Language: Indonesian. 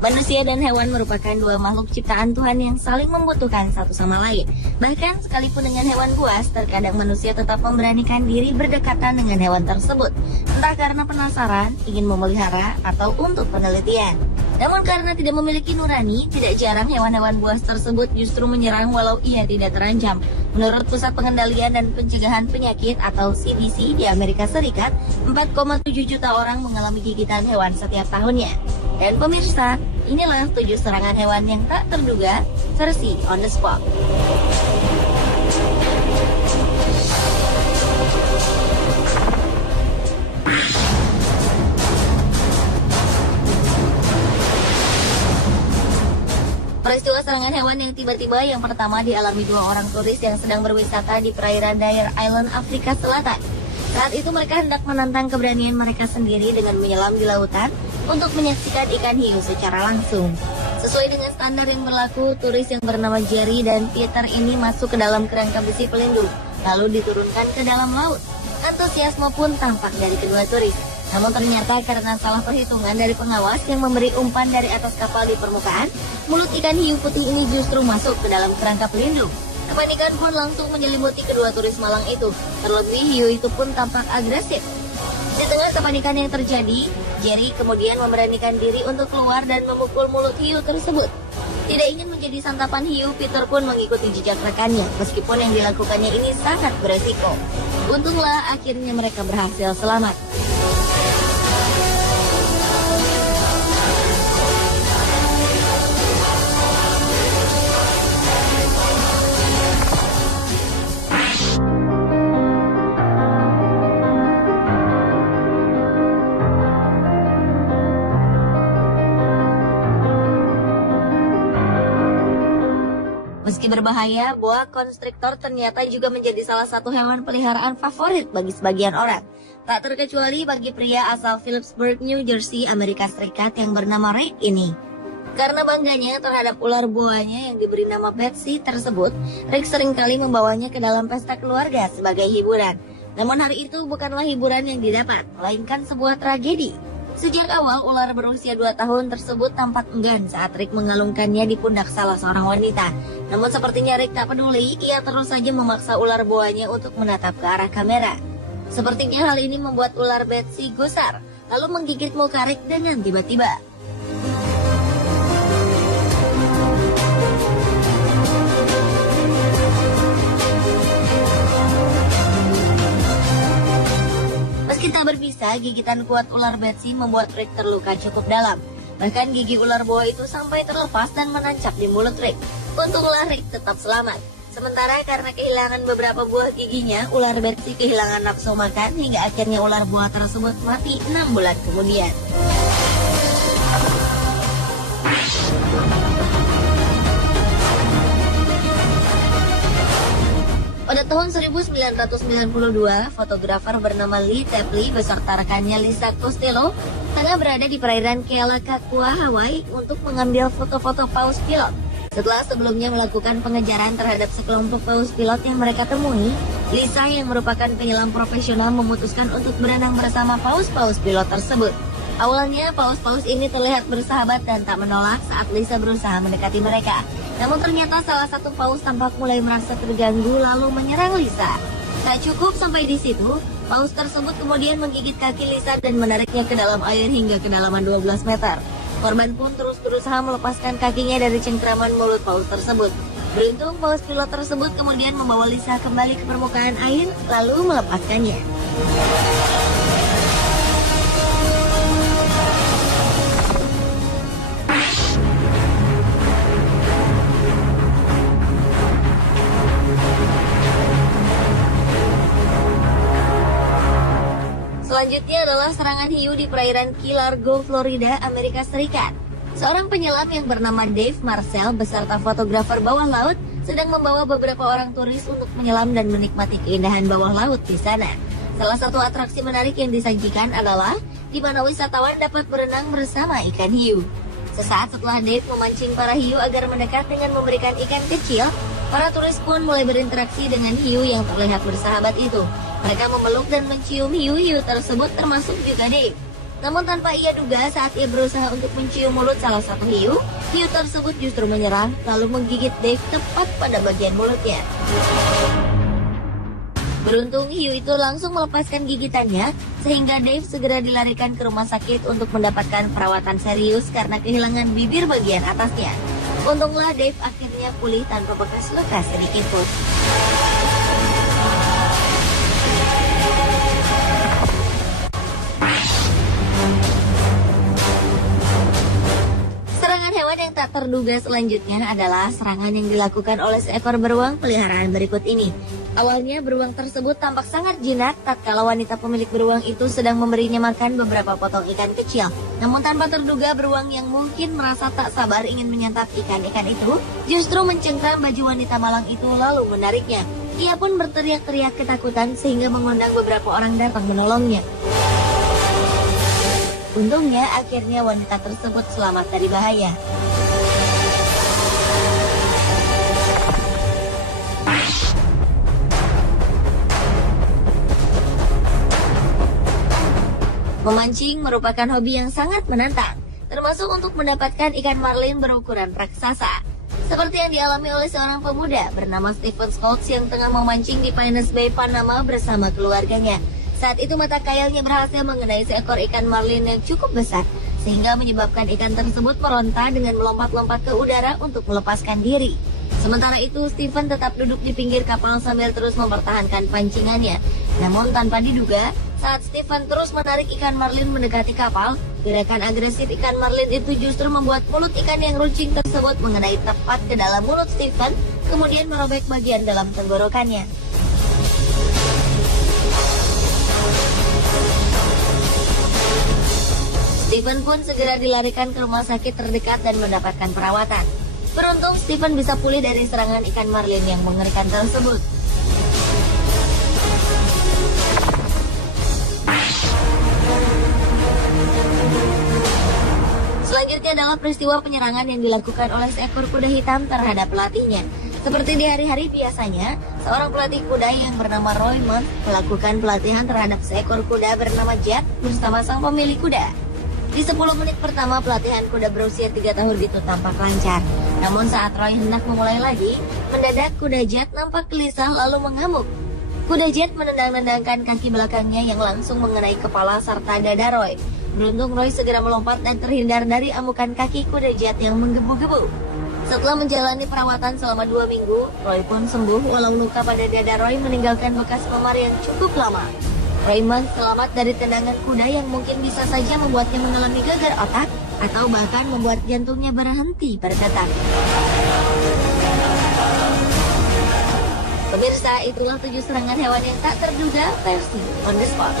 Manusia dan hewan merupakan dua makhluk ciptaan Tuhan yang saling membutuhkan satu sama lain. Bahkan sekalipun dengan hewan buas, terkadang manusia tetap memberanikan diri berdekatan dengan hewan tersebut. Entah karena penasaran, ingin memelihara, atau untuk penelitian. Namun karena tidak memiliki nurani, tidak jarang hewan-hewan buas tersebut justru menyerang walau ia tidak terancam. Menurut Pusat Pengendalian dan Pencegahan Penyakit atau CDC di Amerika Serikat, 4,7 juta orang mengalami gigitan hewan setiap tahunnya. Dan pemirsa, inilah 7 serangan hewan yang tak terduga versi On The Spot. Peristiwa serangan hewan yang tiba-tiba yang pertama dialami 2 orang turis yang sedang berwisata di perairan Dyer Island, Afrika Selatan. Saat itu mereka hendak menantang keberanian mereka sendiri dengan menyelam di lautan untuk menyaksikan ikan hiu secara langsung. Sesuai dengan standar yang berlaku, turis yang bernama Jerry dan Peter ini masuk ke dalam kerangka besi pelindung, lalu diturunkan ke dalam laut. Antusiasme pun tampak dari kedua turis. Namun ternyata karena salah perhitungan dari pengawas yang memberi umpan dari atas kapal di permukaan, mulut ikan hiu putih ini justru masuk ke dalam kerangka pelindung. Kepanikan pun langsung menyelimuti kedua turis malang itu. Terlebih hiu itu pun tampak agresif. Di tengah kepanikan yang terjadi, Jerry kemudian memberanikan diri untuk keluar dan memukul mulut hiu tersebut. Tidak ingin menjadi santapan hiu, Peter pun mengikuti jejak rekannya, meskipun yang dilakukannya ini sangat beresiko. Untunglah akhirnya mereka berhasil selamat. Meski berbahaya, boa konstriktor ternyata juga menjadi salah satu hewan peliharaan favorit bagi sebagian orang. Tak terkecuali bagi pria asal Phillipsburg, New Jersey, Amerika Serikat yang bernama Rick ini. Karena bangganya terhadap ular boanya yang diberi nama Betsy tersebut, Rick seringkali membawanya ke dalam pesta keluarga sebagai hiburan. Namun hari itu bukanlah hiburan yang didapat, melainkan sebuah tragedi. Sejak awal, ular berusia 2 tahun tersebut tampak enggan saat Rick mengalungkannya di pundak salah seorang wanita. Namun sepertinya Rick tak peduli, ia terus saja memaksa ular boanya untuk menatap ke arah kamera. Sepertinya hal ini membuat ular Betsy gusar, lalu menggigit muka Rick dengan tiba-tiba. Meski tak berbisa, gigitan kuat ular Betsy membuat Rick terluka cukup dalam. Bahkan gigi ular boa itu sampai terlepas dan menancap di mulut Rick. Untunglah Rick tetap selamat. Sementara karena kehilangan beberapa buah giginya, ular Betsy kehilangan nafsu makan hingga akhirnya ular boa tersebut mati 6 bulan kemudian. Pada tahun 1992, fotografer bernama Lee Tapley beserta rekannya Lisa Costello tengah berada di perairan Kealakekua, Hawaii untuk mengambil foto-foto paus pilot. Setelah sebelumnya melakukan pengejaran terhadap sekelompok paus pilot yang mereka temui, Lisa yang merupakan penyelam profesional memutuskan untuk berenang bersama paus-paus pilot tersebut. Awalnya, paus-paus ini terlihat bersahabat dan tak menolak saat Lisa berusaha mendekati mereka. Namun ternyata salah satu paus tampak mulai merasa terganggu lalu menyerang Lisa. Tak cukup sampai di situ, paus tersebut kemudian menggigit kaki Lisa dan menariknya ke dalam air hingga kedalaman 12 meter. Korban pun terus berusaha melepaskan kakinya dari cengkraman mulut paus tersebut. Beruntung paus pilot tersebut kemudian membawa Lisa kembali ke permukaan air lalu melepaskannya. Selanjutnya adalah serangan hiu di perairan Key Largo, Florida, Amerika Serikat. Seorang penyelam yang bernama Dave Marcel beserta fotografer bawah laut sedang membawa beberapa orang turis untuk menyelam dan menikmati keindahan bawah laut di sana. Salah satu atraksi menarik yang disajikan adalah di mana wisatawan dapat berenang bersama ikan hiu. Sesaat setelah Dave memancing para hiu agar mendekat dengan memberikan ikan kecil, para turis pun mulai berinteraksi dengan hiu yang terlihat bersahabat itu. Mereka memeluk dan mencium hiu-hiu tersebut termasuk juga Dave. Namun tanpa ia duga saat ia berusaha untuk mencium mulut salah satu hiu tersebut justru menyerang lalu menggigit Dave tepat pada bagian mulutnya. Beruntung hiu itu langsung melepaskan gigitannya sehingga Dave segera dilarikan ke rumah sakit untuk mendapatkan perawatan serius karena kehilangan bibir bagian atasnya. Untunglah Dave akhirnya pulih tanpa bekas luka sedikit pun. Serangan hewan yang tak terduga selanjutnya adalah serangan yang dilakukan oleh seekor beruang peliharaan berikut ini. Awalnya beruang tersebut tampak sangat jinak tatkala wanita pemilik beruang itu sedang memberinya makan beberapa potong ikan kecil. Namun tanpa terduga beruang yang mungkin merasa tak sabar ingin menyantap ikan-ikan itu justru mencengkram baju wanita malang itu lalu menariknya. Ia pun berteriak-teriak ketakutan sehingga mengundang beberapa orang datang menolongnya. Untungnya akhirnya wanita tersebut selamat dari bahaya. Memancing merupakan hobi yang sangat menantang, termasuk untuk mendapatkan ikan marlin berukuran raksasa. Seperti yang dialami oleh seorang pemuda bernama Stephen Scott yang tengah memancing di Pines Bay, Panama bersama keluarganya. Saat itu mata khayalnya berhasil mengenai seekor ikan marlin yang cukup besar, sehingga menyebabkan ikan tersebut meronta dengan melompat-lompat ke udara untuk melepaskan diri. Sementara itu, Stephen tetap duduk di pinggir kapal sambil terus mempertahankan pancingannya. Namun tanpa diduga, saat Stephen terus menarik ikan marlin mendekati kapal, gerakan agresif ikan marlin itu justru membuat mulut ikan yang runcing tersebut mengenai tepat ke dalam mulut Stephen, kemudian merobek bagian dalam tenggorokannya. Stephen pun segera dilarikan ke rumah sakit terdekat dan mendapatkan perawatan. Beruntung Stephen bisa pulih dari serangan ikan marlin yang mengerikan tersebut. Selanjutnya adalah peristiwa penyerangan yang dilakukan oleh seekor kuda hitam terhadap pelatihnya. Seperti di hari-hari biasanya, seorang pelatih kuda yang bernama Roy Munt melakukan pelatihan terhadap seekor kuda bernama Jet bersama sang pemilik kuda. Di 10 menit pertama pelatihan kuda berusia 3 tahun itu tampak lancar. Namun saat Roy hendak memulai lagi, mendadak kuda Jet nampak gelisah lalu mengamuk. Kuda Jet menendang-nendangkan kaki belakangnya yang langsung mengenai kepala serta dada Roy. Beruntung Roy segera melompat dan terhindar dari amukan kaki kuda Jet yang menggebu-gebu. Setelah menjalani perawatan selama 2 minggu, Roy pun sembuh walau luka pada dada Roy meninggalkan bekas memar yang cukup lama. Raymond selamat dari tendangan kuda yang mungkin bisa saja membuatnya mengalami gegar otak atau bahkan membuat jantungnya berhenti berdetak. Pemirsa, itulah 7 serangan hewan yang tak terduga versi On The Spot.